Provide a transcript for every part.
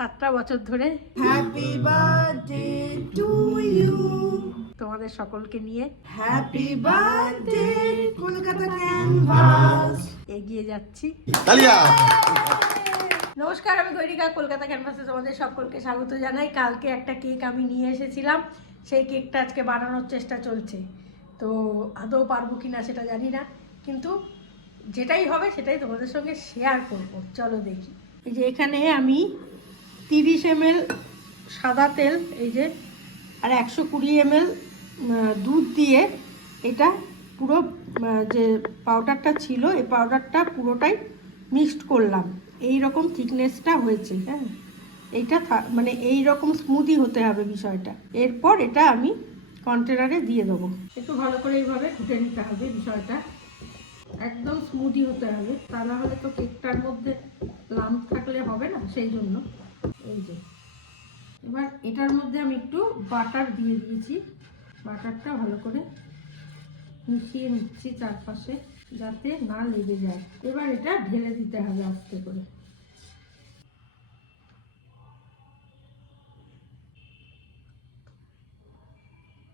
7টা বছর ধরে। Happy birthday to you. তোমাদের সকলকে নিয়ে হ্যাপি বার্থডে কলকাতা ক্যানভাস। এগিয়ে যাচ্ছি। তালিয়া। নমস্কার, আমি গৈরিকা। কলকাতা ক্যানভাসে তোমাদের সকলকে স্বাগত জানাই। কালকে একটা কেক আমি নিয়ে এসেছিলাম, সেই কেকটা আজকে বানানোর চেষ্টা চলছে। তো আদৌ পারবো কি না সেটা জানি না, কিন্তু যেটাই হবে সেটাই তোমাদের সঙ্গে শেয়ার করব। চলো দেখি। এই যে এখানে আমি 30 ml সাদা তেল, এই যে, আর 120 ml দুধ দিয়ে এটা পুরো যে পাউডারটা ছিল, এই পাউডারটা পুরোটাই মিক্সড করলাম। এই রকম থিকনেসটা হয়েছে। হ্যাঁ, এইটা মানে এই রকম স্মুদি হতে হবে বিষয়টা। এরপর এটা আমি কন্টেনারে দিয়ে দেবো। একটু ভালো করে এইভাবে ঘুটে নিতে হবে বিষয়টা, একদম স্মুদি হতে হবে, তা না হলে তো কেকটার মধ্যে লাম্প থাকলে হবে না, সেই জন্য। এই যে এবার এটার মধ্যে আমি একটু বাটার দিয়ে দিয়েছি। বাটারটা ভালো করে মিশিয়ে নিচ্ছি চারপাশে, যাতে না লেগে যায়। এবার এটা ঢেলে দিতে হবে আস্তে করে।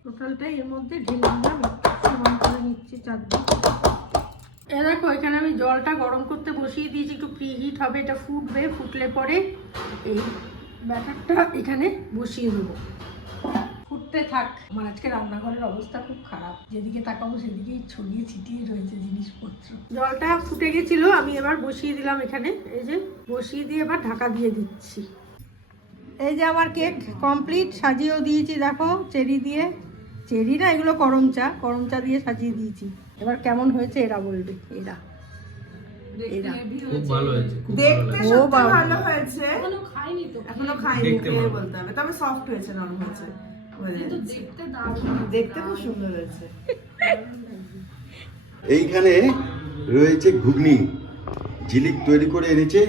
টোটালটাই এর মধ্যে ঢেলে দিলাম, সমান করে নিচ্ছি চারদিক। এ দেখো, এখানে আমি জলটা গরম করতে বসিয়ে দিয়েছি, একটু প্রিহিট হবে, এটা ফুটবে। ফুটলে পরে এই ব্যাটারটা এখানে বসিয়ে দেবো, ফুটতে থাক। আমার আজকে রান্নাঘরের অবস্থা খুব খারাপ, যেদিকে তাকাবো সেদিকেই ছড়িয়ে ছিটিয়ে রয়েছে জিনিসপত্র। জলটা ফুটে গেছিল, আমি এবার বসিয়ে দিলাম এখানে। এই যে বসিয়ে দিয়ে এবার ঢাকা দিয়ে দিচ্ছি। এই যে আমার কেক কমপ্লিট, সাজিয়েও দিয়েছি দেখো চেরি দিয়ে। চেরি না, এগুলো করম চা দিয়ে সাজিয়ে দিয়েছি। এবার কেমন হয়েছে এরা বলবে। এরা খুব ভালো হয়েছে, খুব দেখতে ভালো সত্যি লাগছে। ভালো হয়েছে। এখনো খাইনি তো, এখনো খাইনি, দেখতে খেয়ে ভালো। বলতে হবে। তবে সফট হয়েছে, নরম হয়েছে। কিন্তু দেখতে দারুণ। দেখতে খুব সুন্দর হয়েছে। এইখানে রয়েছে ঘুগনি, ঝিলিক তৈরি করে এনেছে।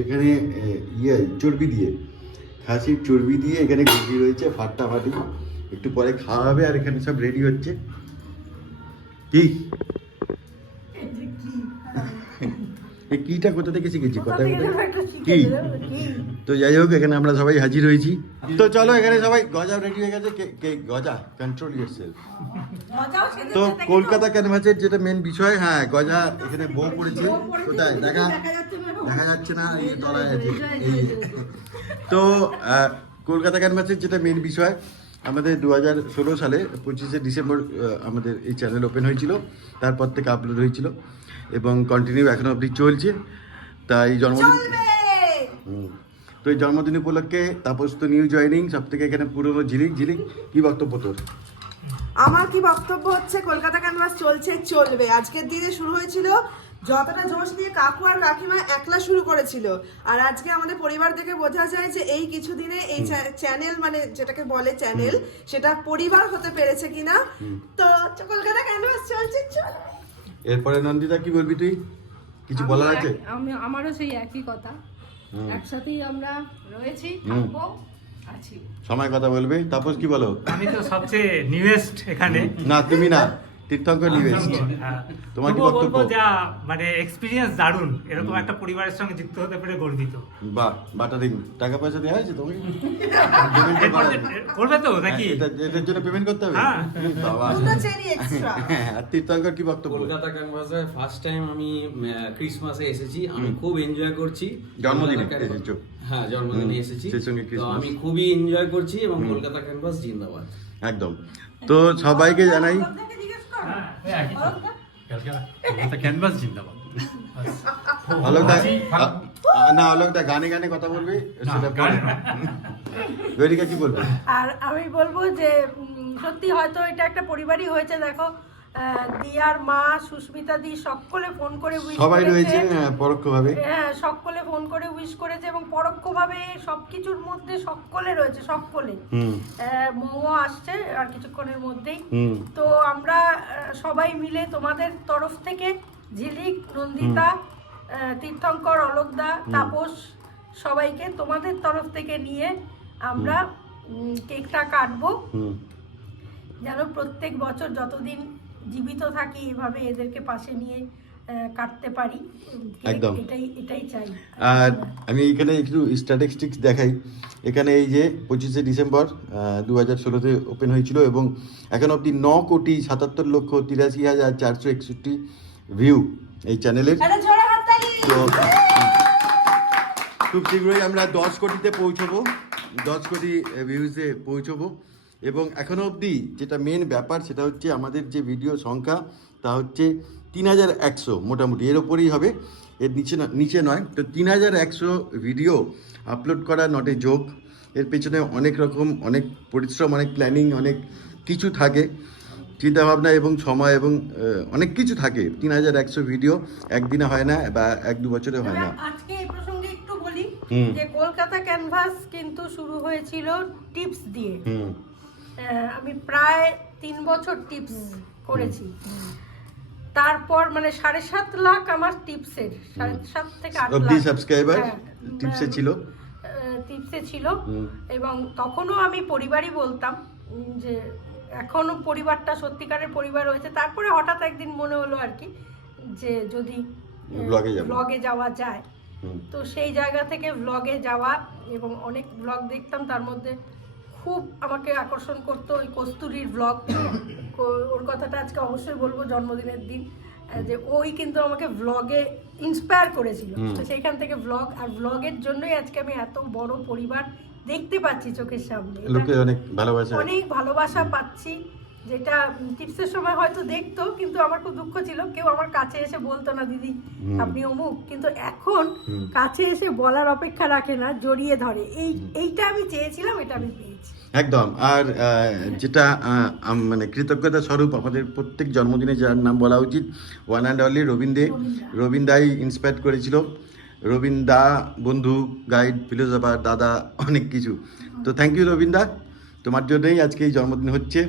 এখানে চর্বি দিয়ে, খাসির চর্বি দিয়ে এখানে ঘুগনি রয়েছে ফাটাফাটি। একটু পরে খাওয়া হবে। আর এখানে সব রেডি হচ্ছে। কি এই কিটা কোথা থেকে শিখেছি? কথা কি? তো যাই হোক, এখানে আমরা সবাই হাজির হয়েছি। তো চলো, এখানে সবাই গজা রেডি হয়ে গেছে। গজা কন্ট্রোল ইয়োরসেলফ। তো কলকাতা ক্যানভাসের যেটা মেন বিষয়, হ্যাঁ, গজা এখানে বউ পড়েছে। কোথায় দেখা যাচ্ছে না, এই তলায় আছে। এই তো কলকাতা ক্যানভাসের যেটা মেন বিষয়, আমাদের 2016 সালে 25শে ডিসেম্বর আমাদের এই চ্যানেল ওপেন হয়েছিল। তারপর থেকে আপলোড হয়েছিল এবং কন্টিনিউ এখনো অবধি চলছে। তাই জন্মদিন, তো এই জন্মদিন উপলক্ষে তাপস তো নিউ জয়নিং, সব থেকে এখানে পুরনো ঝিলিক। কি বক্তব্য তোর? আমার কি বক্তব্য হচ্ছে, কলকাতা ক্যানভাস চলছে, চলবে। আজকের দিনে শুরু হয়েছিল যতটা জোশ নিয়ে কাকু আর কাকিমা একলা শুরু করেছিল, আর আজকে আমাদের পরিবার থেকে বোঝা যায় যে এই কিছুদিনে এই চ্যানেল, মানে যেটাকে বলে চ্যানেল, সেটা পরিবার হতে পেরেছে কিনা। তো কলকাতা ক্যানভাস চলছে, চলবে। এরপরে নন্দিতা কি বলবি তুই? কিছু বলার আছে? আমারও সেই একই কথা, একসাথেই আমরা রয়েছি, থাকবো, আছি। সময় কথা বলবে। তাপস কি বলো? আমি তো সবচেয়ে নিউয়েস্ট এখানে। না, তুমি না, তীর্থঙ্কর নিবেশ। হ্যাঁ। তোমার কি তবুও বক্তব্য? বলবো যা মানে এক্সপিরিয়েন্স দারুণ, এরকম একটা পরিবারের সঙ্গে যুক্ত হতে পেরে গর্বিত। বাহ, বাটারিং। টাকা পয়সা দেওয়া হয়েছে তোমাকে? করবে তো নাকি? এটার জন্য পেমেন্ট করতে হবে? হ্যাঁ। বাবা। দুটো চেরি এক্সট্রা। আর তীর্থঙ্কর কি বক্তব্য? কলকাতা ক্যানভাসে ফার্স্ট টাইম আমি ক্রিসমাসে এসেছি, আমি খুব এনজয় করছি। জন্মদিনে কলকাতা ক্যানভাস- এসেছো? হ্যাঁ, জন্মদিনে এসেছি। সেই সঙ্গে তো ক্রিসমাস। আমি খুবই এনজয় করছি এবং কলকাতা ক্যানভাস জিন্দাবাদ। একদম। তো সবাইকে জানাই ক্যানভাস জিন্দাবাদ। অলোকদা, না অলোকদা গানে গানে কথা বলবি, সেটা পরে। গরিকা কি বলবে? আর আমি বলবো যে সত্যি হয়তো এটা একটা পরিবারই হয়েছে। দেখো, দিয়ার মা, সুস্মিতা দি সকলে ফোন করে উইশ সবাই রয়েছে, করেছে। হ্যাঁ, পরোক্ষভাবে। হ্যাঁ, সকলে ফোন করে উইশ করেছে এবং পরোক্ষভাবে সবকিছুর মধ্যে সকলে রয়েছে, সকলে। মৌ আসছে আর কিছুক্ষণের মধ্যেই। তো আমরা সবাই মিলে তোমাদের তরফ থেকে, ঝিলিক, নন্দিতা, তীর্থঙ্কর, অলোকদা, তাপস, সবাইকে তোমাদের তরফ থেকে নিয়ে আমরা কেকটা কাটবো। যেন প্রত্যেক বছর যতদিন জীবিত থাকি এভাবে এদেরকে পাশে নিয়ে কাটতে পারি। একদম। এটাই চাই। আর আমি এখানে একটু স্ট্যাটিস্টিক্স দেখাই। এখানে এই যে 25শে ডিসেম্বর 2016-তে ওপেন হয়েছিল এবং এখন অবধি 9,77,83,461 ভিউ এই চ্যানেলের। একটা জোরে হাততালি। তো খুব শীঘ্রই আমরা 10 কোটিতে পৌঁছবো, 10 কোটি ভিউজে পৌঁছবো। এবং এখনো অবধি যেটা মেন ব্যাপার সেটা হচ্ছে আমাদের যে ভিডিও সংখ্যা তা হচ্ছে 3,100 মোটামুটি, এর ওপরেই হবে, এর নিচে নয়। তো 3,100 ভিডিও আপলোড করা নট এ জোক। এর পেছনে অনেক রকম অনেক পরিশ্রম, অনেক প্ল্যানিং, অনেক কিছু থাকে, চিন্তাভাবনা এবং সময় এবং অনেক কিছু থাকে। 3,100 ভিডিও একদিনে হয় না বা 1-2 বছরে হয় না। আজকে এই প্রসঙ্গে একটু বলি হুম। যে কলকাতা ক্যানভাস কিন্তু শুরু হয়েছিল টিপস দিয়ে। আমি প্রায় 3 বছর টিপস করেছি। তারপর মানে 7.5 লাখ আমার টিপসের, 7.5 থেকে 8 অবধি লাখ সাবস্ক্রাইবার টিপসে ছিল। টিপসে ছিল। এবং তখনও আমি পরিবারই বলতাম যে এখনো পরিবারটা সত্যিকারের পরিবার হয়েছে। তারপরে হঠাৎ একদিন মনে হলো আর কি যে যদি ব্লগে যাওয়া যায়, তো সেই জায়গা থেকে ব্লগে যাওয়া এবং অনেক ব্লগ দেখতাম। তার মধ্যে খুব আমাকে আকর্ষণ করতো ওই কস্তুরীর ব্লগ। ওর কথাটা আজকে অবশ্যই বলবো জন্মদিনের দিন, যে ওই কিন্তু আমাকে ব্লগে ইন্সপায়ার করেছিল। তো সেইখান থেকে ব্লগ, আর ব্লগের জন্যই আজকে আমি এত বড় পরিবার দেখতে পাচ্ছি চোখের সামনে। লোকে অনেক ভালোবাসা পাচ্ছি, যেটা টিপসের সময় হয়তো দেখতো, কিন্তু আমার খুব দুঃখ ছিল কেউ আমার কাছে এসে বলতো না দিদি আপনি অমুক। কিন্তু এখন কাছে এসে বলার অপেক্ষা রাখে না, জড়িয়ে ধরে। এইটা আমি চেয়েছিলাম, এটা আমি পেয়েছি একদম। আর যেটা মানে কৃতজ্ঞতা স্বরূপ আমাদের প্রত্যেক জন্মদিনে যার নাম বলা উচিত, ওয়ান অ্যান্ড অনলি রবীন্দাই ইন্সপায়ার করেছিল। রবীন্দা বন্ধু, গাইড, ফিলোসফার, দাদা, অনেক কিছু। তো থ্যাংক ইউ রবীন্দা, তোমার জন্যই আজকে এই জন্মদিন হচ্ছে।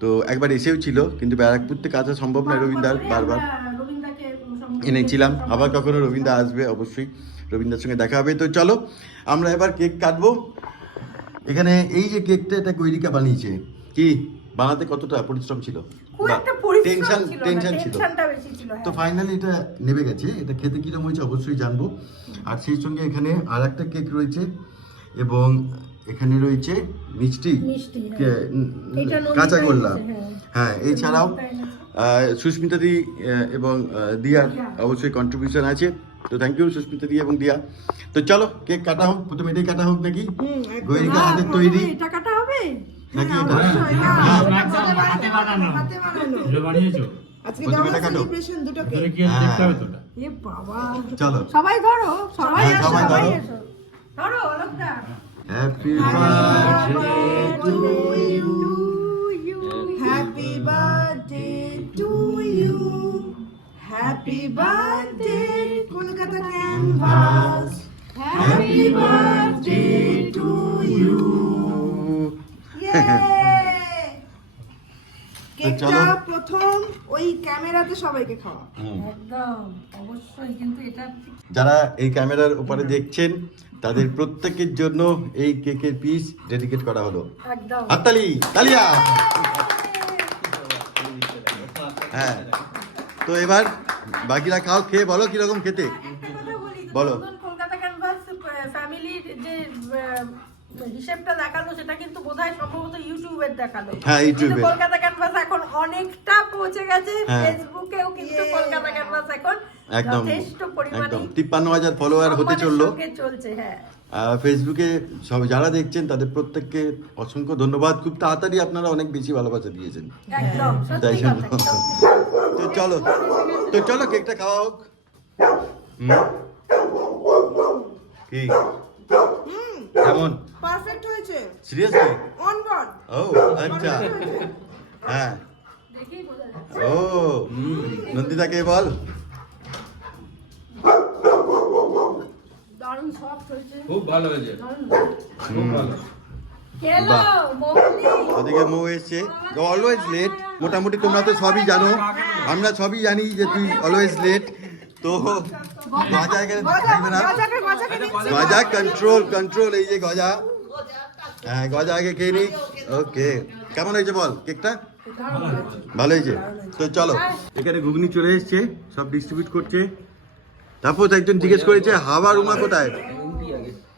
তো একবার এসেও ছিল, কিন্তু ব্যারাকপুর থেকে আসা সম্ভব নয় রবীন্দার, বারবার এনেছিলাম। আবার কখনো রবীন্দা আসবে, অবশ্যই রবীন্দার সঙ্গে দেখা হবে। তো চলো আমরা এবার কেক কাটবো। এখানে এই যে কেকটা, এটা গৈরিকা বানিয়েছে। কি বানাতে কতটা পরিশ্রম ছিল, টেনশন ছিল। তো ফাইনালি এটা নেমে গেছে। এটা খেতে কিরকম হয়েছে অবশ্যই জানবো। আর সেই সঙ্গে এখানে আর একটা কেক রয়েছে এবং এখানে রয়েছে মিষ্টি, কাঁচাগোল্লা। হ্যাঁ, এছাড়াও সুস্মিতা দি এবং দিয়ার অবশ্যই কন্ট্রিবিউশন আছে। তো থ্যাংক ইউ সুস্মিতা দি এবং দিয়া। তো চলো কেক কাটা হোক, প্রথমে এটাই কাটা হোক নাকি? গৈরিকা হাতের তৈরি এটা কাটা হবে নাকি? এটা হাতে বানানো। আজকে প্রথমে ডাবল এটা কাটো। সেলিব্রেশন, দুটো কেক। এ বাবা, চলো সবাই ধরো, সবাই হ্যাঁ, এসো, সবাই সবাই ধরো। এসো। ধরো অলকদা। Happy birthday to you, happy birthday to you, happy birthday Kolkata canvas, happy birthday to you. কেকটা প্রথম ওই ক্যামেরাতে সবাইকে খাওয়া। একদম অবশ্যই, কিন্তু এটা যারা এই ক্যামেরার উপরে দেখছেন তাদের প্রত্যেকের জন্য এই কেকের পিস ডেডিকেট করা হলো। একদম হাততালি, তালিয়া। হ্যাঁ, তো এবার বাকিরা খাও, খেয়ে বলো কিরকম খেতে। একটা কথা বলি তো, বলো। কলকাতা ক্যানভাস ফ্যামিলির যে হিসেবটা দেখালো সেটা কিন্তু বোধহয় সম্ভবত ইউটিউবের দেখালো। হ্যাঁ, ইউটিউবে। কিন্তু কলকাতা ক্যানভাস এখন অনেকটা পৌঁছে গেছে। হ্যাঁ। ফেসবুকেও কিন্তু কলকাতা ক্যানভাস এখন একদম যথেষ্ট পরিমাণে একদম 53,000 ফলোয়ার হতে চললো। চলছে। হ্যাঁ, ফেসবুকে সব যারা দেখছেন তাদের প্রত্যেককে অসংখ্য ধন্যবাদ। খুব তাড়াতাড়ি আপনারা অনেক বেশি ভালোবাসা দিয়েছেন, একদম তাই সত্যি জন্য। কথা। তো চলো কেকটা খাওয়া হোক। কি কেমন? পারফেক্ট হয়েছে, সিরিয়াসলি? On board. ও আচ্ছা, হ্যাঁ। দেখেই বোঝা যাচ্ছে। ও নন্দিতাকে বল। দারুণ সফট হয়েছে। খুব ভালো হয়েছে, খুব ভালো। কেলো বাহ। মৌলি। ওদিকে মৌ এসছে, অলওয়েজ লেট। মোটামুটি তোমরা তো সবই জানো, আমরা সবই জানি যে তুই অলওয়েজ লেট। তো গজা এখানে থাকবে না। গজা কন্ট্রোল, এই যে গজা। হ্যাঁ, গজা আগে খেয়ে নি। ওকে, কেমন হয়েছে বল কেকটা? ভালো হয়েছে। তো চলো, এখানে ঘুগনি চলে এসছে, সব ডিস্ট্রিবিউট করছে। তারপর একজন জিজ্ঞেস করেছে হাওয়া রুমা কোথায়?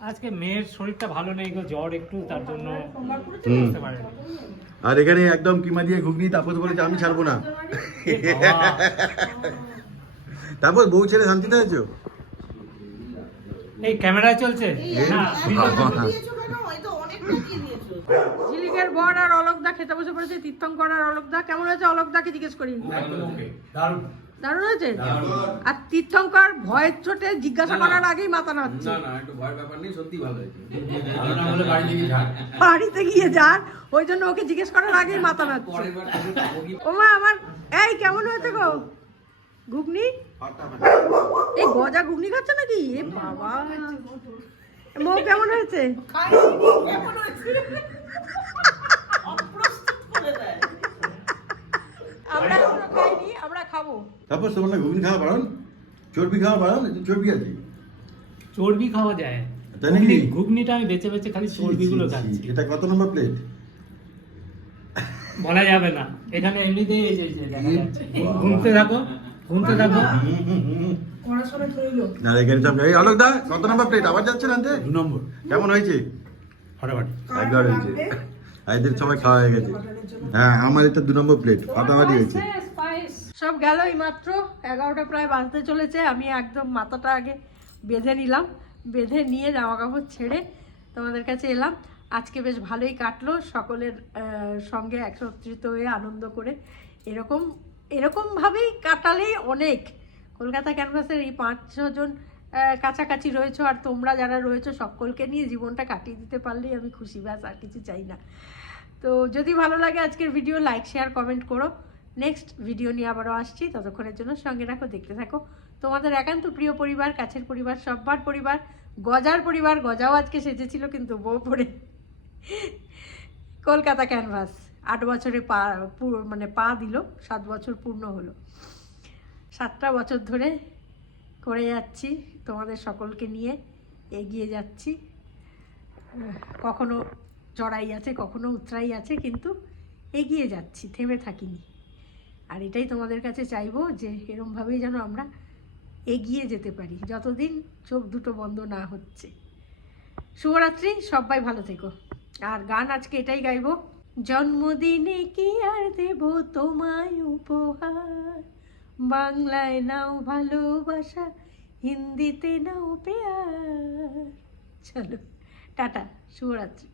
আজকে মেয়ের শরীরটা ভালো নেই গো, জ্বর একটু, তার জন্য হুম। বুঝতে পারেনি। আর এখানে একদম কিমা দিয়ে ঘুগনি, তারপর বলেছে আমি ছাড়বো না। তারপর বউ ছেড়ে শান্তিতে আছো? এই ক্যামেরায় চলছে না, ঝিলিকের বর আর অলোকদা খেতে বসে পড়েছে, তীর্থঙ্কর আর অলোকদা। কেমন হয়েছে অলোকদাকে জিজ্ঞেস করি। দারুণ হয়েছে। আর তীর্থঙ্কর ভয়ের চোটে জিজ্ঞাসা করার আগেই মাথা নাড়ছে। না একটু ভয়ের ব্যাপার নেই, সত্যি ভালো হয়েছে। বাড়িতে গিয়ে যান, ওই জন্য ওকে জিজ্ঞেস করার আগেই মাথা নাড়ছে। পরের বার ওমা আমার, এই কেমন হয়েছে গো ঘুগনি? এই গজা ঘুগনি খাচ্ছে নাকি? এ বাবা, মৌ কেমন হয়েছে? আমরা এখনো খাইনি, আমরা খাবো। তারপর তোমার না ঘুগনি খাওয়া বাড়ান, চর্বি খাওয়া বাড়ান, একটু চর্বি আছে। চর্বি খাওয়া যায়, তাই নাকি? ঘুগনিটা আমি বেছে বেছে খালি চর্বিগুলো খাচ্ছি। এটা কত নম্বর প্লেট? বলা যাবে না, এখানে এমনিতেই এই যে দেখা যাচ্ছে। ঘুমতে থাকো, ঘুমতে থাকো। না এখানে সব এই অলোকদা কত নম্বর প্লেট আবার যাচ্ছেন আনতে? 2 নম্বর কেমন হয়েছে? ফাটাফাটি। একবার হয়েছে, এদের সবাই খাওয়া হয়ে গেছে। হ্যাঁ আমার এটা 2 নম্বর প্লেট, ফাটাফাটি হয়েছে। সব গেল এই মাত্র 11টা প্রায় বাজতে চলেছে। আমি একদম মাথাটা আগে বেঁধে নিলাম, বেঁধে নিয়ে জামা কাপড় ছেড়ে তোমাদের কাছে এলাম। আজকে বেশ ভালোই কাটলো, সকলের সঙ্গে একত্রিত হয়ে আনন্দ করে। এরকমভাবেই কাটালেই অনেক। কলকাতা ক্যানভাসের এই 5-6 জন কাছাকাছি রয়েছো, আর তোমরা যারা রয়েছো সকলকে নিয়ে জীবনটা কাটিয়ে দিতে পারলেই আমি খুশি, ব্যাস আর কিছু চাই না। তো যদি ভালো লাগে আজকের ভিডিও, লাইক শেয়ার কমেন্ট করো। নেক্সট ভিডিও নিয়ে আবারও আসছি, ততক্ষণের জন্য সঙ্গে রাখো, দেখতে থাকো। তোমাদের একান্ত প্রিয় পরিবার, কাছের পরিবার, সব্বার পরিবার, গজার পরিবার। গজাও আজকে সেজেছিল কিন্তু বউ পড়ে। কলকাতা ক্যানভাস 8 বছরে পা দিল, 7 বছর পূর্ণ হলো। 7টা বছর ধরে করে যাচ্ছি, তোমাদের সকলকে নিয়ে এগিয়ে যাচ্ছি। কখনো চড়াই আছে, কখনো উতরাই আছে, কিন্তু এগিয়ে যাচ্ছি, থেমে থাকিনি। আর এটাই তোমাদের কাছে চাইবো যে এরমভাবেই যেন আমরা এগিয়ে যেতে পারি, যতদিন চোখ দুটো বন্ধ না হচ্ছে। শুভরাত্রি, সবাই ভালো থেকো। আর গান আজকে এটাই গাইবো, জন্মদিনে কি আর দেব তোমায় উপহার, বাংলায় নাও ভালোবাসা, হিন্দিতে নাও পেয়ার। চলো টাটা, শুভরাত্রি।